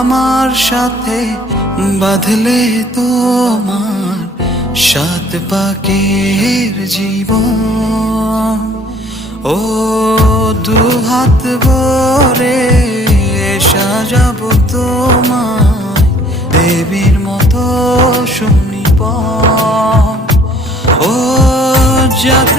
আমার সাথে বাঁধলে তোমার সাত পাকের জীবন। ও দুহাত ভরে সাজাবো তোমায় দেবীর মতো সুনিপন। ও জাত